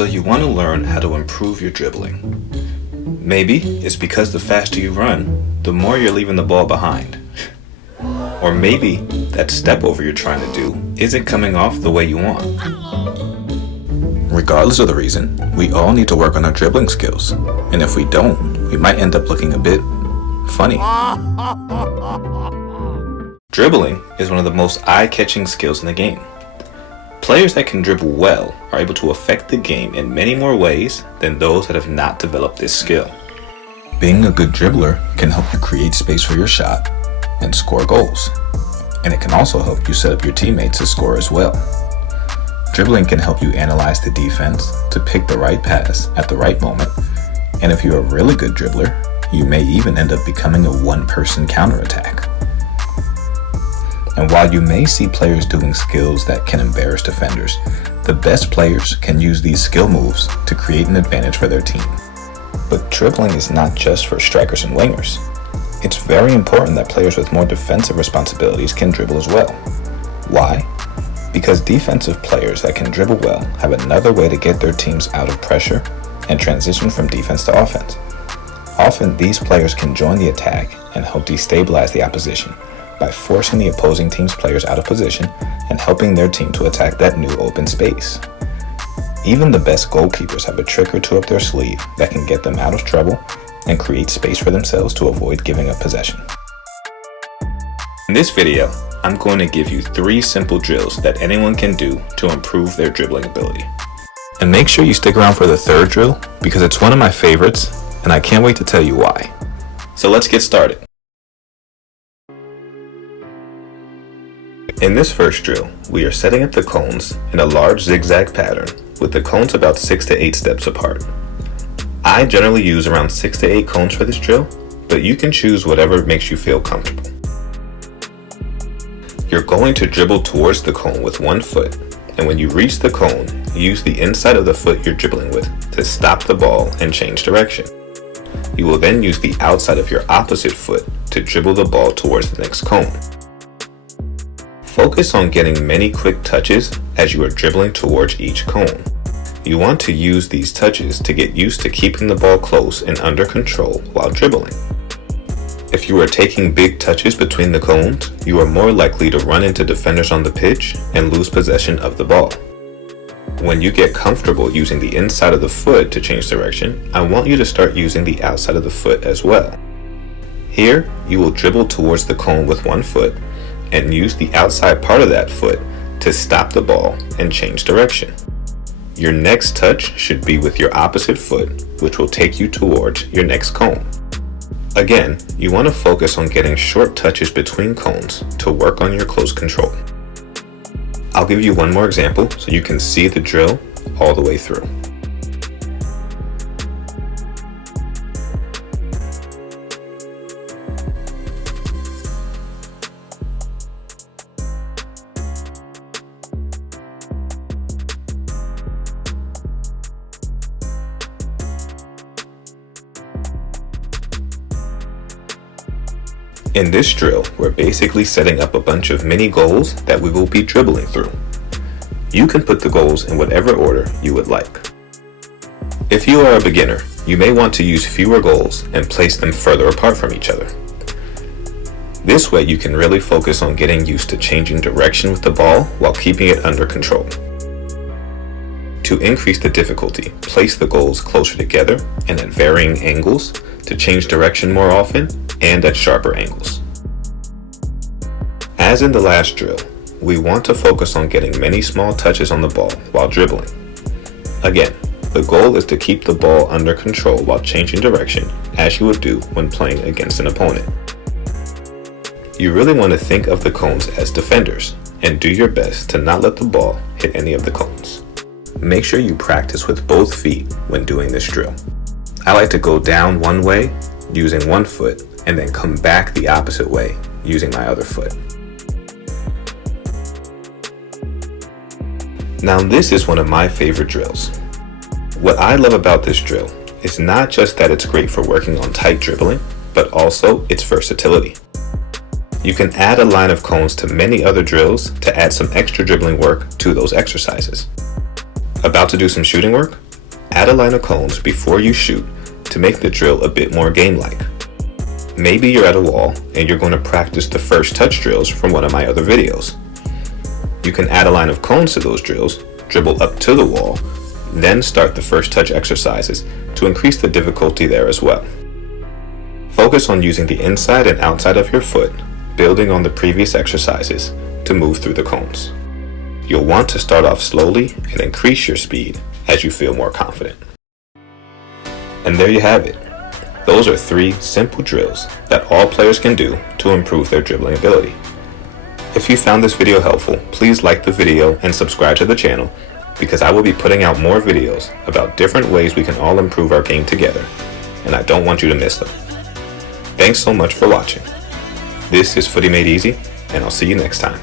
So you want to learn how to improve your dribbling. Maybe it's because the faster you run, the more you're leaving the ball behind. Or maybe that step over you're trying to do isn't coming off the way you want. Regardless of the reason, we all need to work on our dribbling skills. And if we don't, we might end up looking a bit funny. Dribbling is one of the most eye-catching skills in the game. Players that can dribble well are able to affect the game in many more ways than those that have not developed this skill. Being a good dribbler can help you create space for your shot and score goals. And it can also help you set up your teammates to score as well. Dribbling can help you analyze the defense to pick the right pass at the right moment. And if you're a really good dribbler, you may even end up becoming a one-person counterattack. And while you may see players doing skills that can embarrass defenders, the best players can use these skill moves to create an advantage for their team. But dribbling is not just for strikers and wingers. It's very important that players with more defensive responsibilities can dribble as well. Why? Because defensive players that can dribble well have another way to get their teams out of pressure and transition from defense to offense. Often these players can join the attack and help destabilize the opposition by forcing the opposing team's players out of position and helping their team to attack that new open space. Even the best goalkeepers have a trick or two up their sleeve that can get them out of trouble and create space for themselves to avoid giving up possession. In this video, I'm going to give you 3 simple drills that anyone can do to improve their dribbling ability. And make sure you stick around for the 3rd drill because it's one of my favorites and I can't wait to tell you why. So let's get started. In this first drill, we are setting up the cones in a large zigzag pattern with the cones about 6 to 8 steps apart. I generally use around 6 to 8 cones for this drill, but you can choose whatever makes you feel comfortable. You're going to dribble towards the cone with one foot, and when you reach the cone, use the inside of the foot you're dribbling with to stop the ball and change direction. You will then use the outside of your opposite foot to dribble the ball towards the next cone. Focus on getting many quick touches as you are dribbling towards each cone. You want to use these touches to get used to keeping the ball close and under control while dribbling. If you are taking big touches between the cones, you are more likely to run into defenders on the pitch and lose possession of the ball. When you get comfortable using the inside of the foot to change direction, I want you to start using the outside of the foot as well. Here, you will dribble towards the cone with one foot and use the outside part of that foot to stop the ball and change direction. Your next touch should be with your opposite foot, which will take you towards your next cone. Again, you want to focus on getting short touches between cones to work on your close control. I'll give you one more example so you can see the drill all the way through. In this drill, we're basically setting up a bunch of mini goals that we will be dribbling through. You can put the goals in whatever order you would like. If you are a beginner, you may want to use fewer goals and place them further apart from each other. This way you can really focus on getting used to changing direction with the ball while keeping it under control. To increase the difficulty, place the goals closer together and at varying angles to change direction more often and at sharper angles. As in the last drill, we want to focus on getting many small touches on the ball while dribbling. Again, the goal is to keep the ball under control while changing direction as you would do when playing against an opponent. You really want to think of the cones as defenders and do your best to not let the ball hit any of the cones. Make sure you practice with both feet when doing this drill. I like to go down one way using one foot and then come back the opposite way using my other foot. Now this is one of my favorite drills. What I love about this drill is not just that it's great for working on tight dribbling, but also its versatility. You can add a line of cones to many other drills to add some extra dribbling work to those exercises. About to do some shooting work? add a line of cones before you shoot to make the drill a bit more game-like. Maybe you're at a wall and you're going to practice the first touch drills from one of my other videos. You can add a line of cones to those drills, dribble up to the wall, then start the first touch exercises to increase the difficulty there as well. Focus on using the inside and outside of your foot, building on the previous exercises to move through the cones. You'll want to start off slowly and increase your speed as you feel more confident. And there you have it. Those are 3 simple drills that all players can do to improve their dribbling ability. If you found this video helpful, please like the video and subscribe to the channel, because I will be putting out more videos about different ways we can all improve our game together, and I don't want you to miss them. Thanks so much for watching. This is Footy Made Easy, and I'll see you next time.